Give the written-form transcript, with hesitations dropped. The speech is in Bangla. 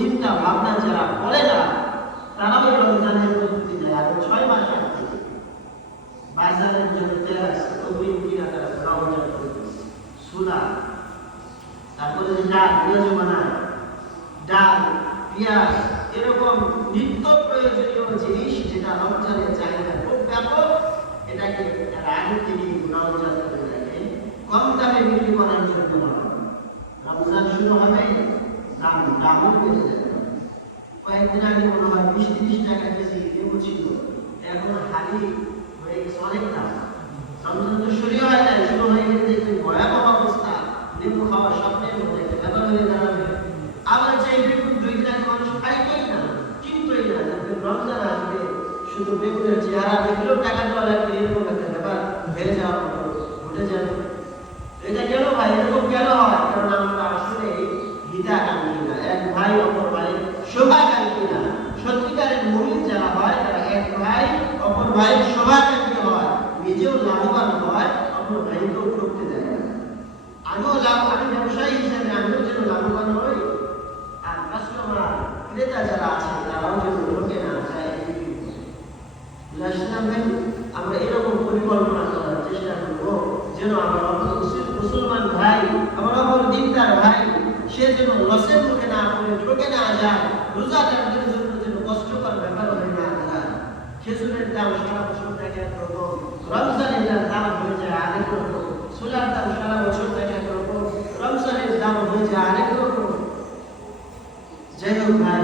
চিন্তা ভাবনা যারা করে না তারাও রমজানের প্রস্তুতি নেয়। আর 6 মাস আগে বাজারের জন্য তেল আসছে, ওগুলি কিনা তারা রমজান করতেছে। সুলা, তারপরে যে ডাল, ডাল, পেঁয়াজ, এরকম নিত্য প্রয়োজনীয় জিনিস যেটা রমজানের চাহিদা খুব ব্যাপক, এটাকে তারা আগে থেকে রমজান করে রাখে কম দামে বিক্রি করার জন্য। রমজান শুরু হবে, দামও বেড়ে যাবে। কয়েকদিন আগে মনে হয় 20-30 টাকা কেজি লেবু ছিল, এখন হালি হয়ে গেছে অনেক দাম। রমজান তো শুরু হয় নাই, শুরু হয়ে গেলে দেখবেন ভয়াবহ অবস্থা, লেবু খাওয়া স্বপ্নের মধ্যে একটা ব্যাপার হয়ে দাঁড়াবে। আবার যে বেগুন 2 দিন আগে মানুষ খাইতই না, কিনতই না, রমজান আসবে শুধু বেগুনের চেহারা দেখলেও টাকা দেওয়া লাগবে, এরকম একটা ব্যাপার হয়ে যাওয়ার মতো ঘটে যাবে। এটা কেন ভাই, এরকম কেন হয়? কারণ আমরা আসলে হিতাকাঙ্ক্ষী না, এক ভাই অপর ভাই শোভাকাঙ্ক্ষী না। সত্যিকারের মুমিন যারা হয় তারা এক ভাই অপর ভাই শোভাকাঙ্ক্ষী হয়, নিজেও লাভবান হয়, অপর ভাইকেও ঠকতে দেয় না। আমি ব্যবসায়ী হিসেবে আমিও যেন লাভবান হই, আর কাস্টমার ক্রেতা যারা আছে তারাও যেন ঠকে না যায়। আমরা এরকম পরিকল্পনা করার চেষ্টা করবো যেন আমার মুসলমান ভাই, আমার অপর দিনদার ভাই, সে যেন লসের মুখে না পড়ে ঠকে না যায়, রোজাদারদের জন্য যেন কষ্টকর ব্যাপার হয়ে না যায়। খেজুরের দাম সারা বছর থেকে একরকম, রমজানের দাম হয়ে যায় আরেক রকম, সোলার দাম সারা বছর থেকে একরকম, রমজানের দাম হয়ে যায় আরেক রকম। যাই হোক ভাই,